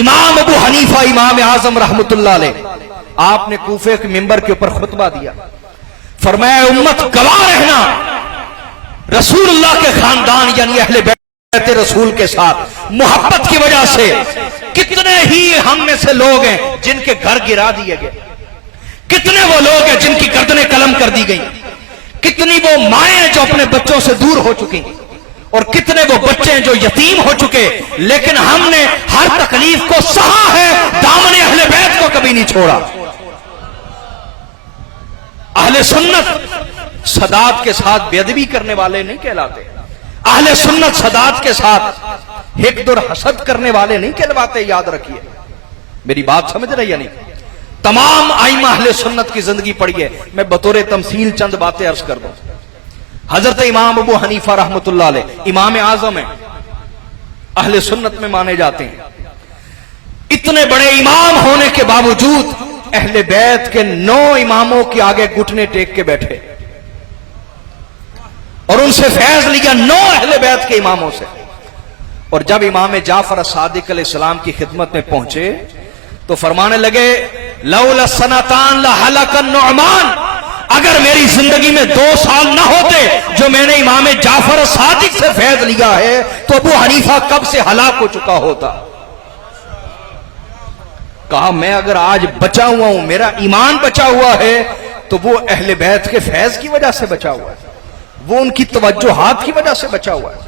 इमाम अबू हनीफा इमाम आजम रहमतुल्लाह अलैह, आपने कूफे के मिंबर के ऊपर खुतबा दिया, फरमाया उम्मत गवाह रहना, रसूलुल्लाह के खानदान यानी अहले बैत रसूल के साथ मोहब्बत की वजह से कितने ही हम में से लोग हैं जिनके घर गिरा दिए गए, कितने वो लोग हैं जिनकी गर्दनें कलम कर दी गई, कितनी वो माएं जो अपने बच्चों से दूर हो चुकी, और कितने वो बच्चे जो यतीम हो चुके, लेकिन हमने हर तकलीफ को सहा है, दामने अहले बैत को कभी नहीं छोड़ा। अहले सुन्नत सदात के साथ बेअदबी करने वाले नहीं कहलाते, अहले सुन्नत सदात के साथ हिक़्द और हसद करने वाले नहीं कहलवाते। याद रखिए, मेरी बात समझ रही है नहीं? तमाम आइमा अहले सुन्नत की जिंदगी पढ़िए, मैं बतौर तमसील चंद बातें अर्ज कर दूं। हजरत इमाम अबू हनीफा रहमतुल्लाह अलैह इमाम आजम है, अहले सुन्नत में माने जाते हैं। इतने बड़े इमाम होने के बावजूद अहले बैत के 9 इमामों के आगे घुटने टेक के बैठे और उनसे फैज लिया 9 अहले बैत के इमामों से। और जब इमाम जाफर सादिक अलैहिस्सलाम की खिदमत में पहुंचे तो फरमाने लगे लौला सनतान लहलकन नुअमान, अगर मेरी जिंदगी में 2 साल ना होते जो मैंने इमाम जाफर सादिक से फैज लिया है तो अबू हनीफा कब से हलाक हो चुका होता। कहा मैं अगर आज बचा हुआ हूं, मेरा ईमान बचा हुआ है, तो वो अहले बैत के फैज की वजह से बचा हुआ है, वो उनकी तवज्जुहात की वजह से बचा हुआ है।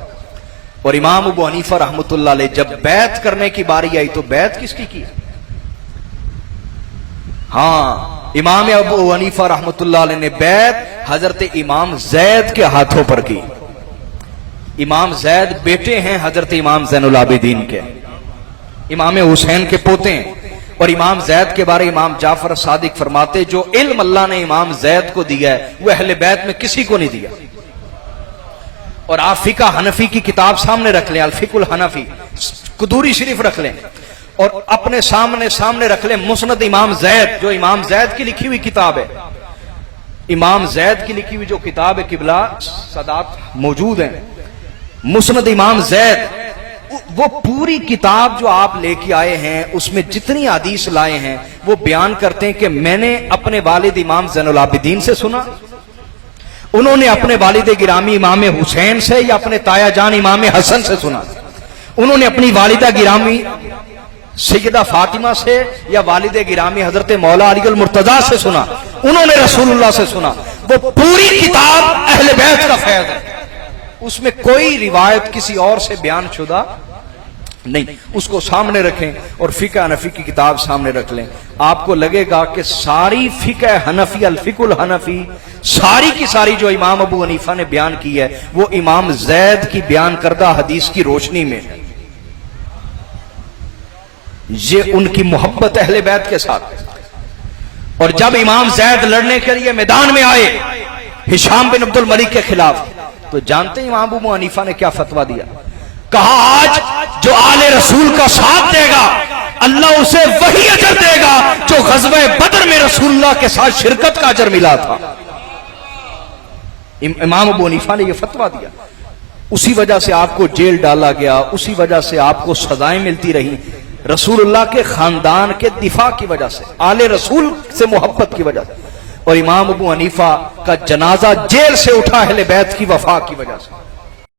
और इमाम अबू हनीफा रहमतुल्लाह अलैह जब बैत करने की बारी आई तो बैत किसकी की? हाँ, इमाम अबू हनीफा रहमतुल्लाह अलैह ने बैत हजरत इमाम जैद के हाथों पर की। इमाम जैद बेटे हैं हजरत इमाम ज़ैनुल आबिदीन के, इमाम हुसैन के पोते हैं। और इमाम जैद के बारे इमाम जाफर सादिक फरमाते जो इल्म अल्लाह ने इमाम जैद को दिया है वो अहले बैत में किसी को नहीं दिया। और आप फिका हनफी की किताब सामने रख लें, अल फिकुल हनफी, कुदूरी शरीफ रख लें, और अपने सामने रख लें मुस्नद इमाम जैद, जो इमाम जैद की लिखी हुई किताब है। इमाम जैद की लिखी हुई जो किताब है किबला सदात मौजूद है, मुस्नद इमाम जैद, वो पूरी किताब जो आप लेके आए हैं उसमें जितनी हदीस लाए हैं वो बयान करते हैं कि मैंने अपने वालिद इमाम ज़ैनुल आबिदीन से सुना, उन्होंने अपने वालिद गिरामी इमाम हुसैन से या अपने ताया जान इमाम हसन से सुना, उन्होंने अपनी वालिदा गिरामी सैयदा फातिमा से या वालिद गिरामी हजरत मौला अली अल मुर्तजा से सुना, उन्होंने रसूलुल्लाह से सुना। वो पूरी किताब अहले बैत का फैज़ है, उसमें कोई रिवायत किसी और से बयान शुदा नहीं। उसको सामने रखें और फिका हनफी की किताब सामने रख लें, आपको लगेगा कि सारी फिका हनफी अल फिकुल हनफी सारी की सारी जो इमाम अबू हनीफा ने बयान की है वो इमाम जैद की बयान करदा हदीस की रोशनी में है। ये उनकी मोहब्बत अहले बैत के साथ। और जब इमाम जैद लड़ने के लिए मैदान में आए हिशाम बिन अब्दुल मलिक के खिलाफ, तो जानते हैं इमाम अबू हनीफा ने क्या फतवा दिया? कहा आज जो आले रसूल का साथ देगा अल्लाह उसे वही अजर देगा जो ग़ज़वे बदर में रसूलुल्लाह के साथ शिरकत का अजर मिला था। इमाम अबू हनीफा ने यह फतवा दिया, उसी वजह से आपको जेल डाला गया, उसी वजह से आपको सजाएं मिलती रही, रसूलुल्लाह के खानदान के दिफा की वजह से, आले रसूल से मोहब्बत की वजह से। और इमाम अबू हनीफा का जनाजा जेल से उठा अहले बैत की वफा की वजह से।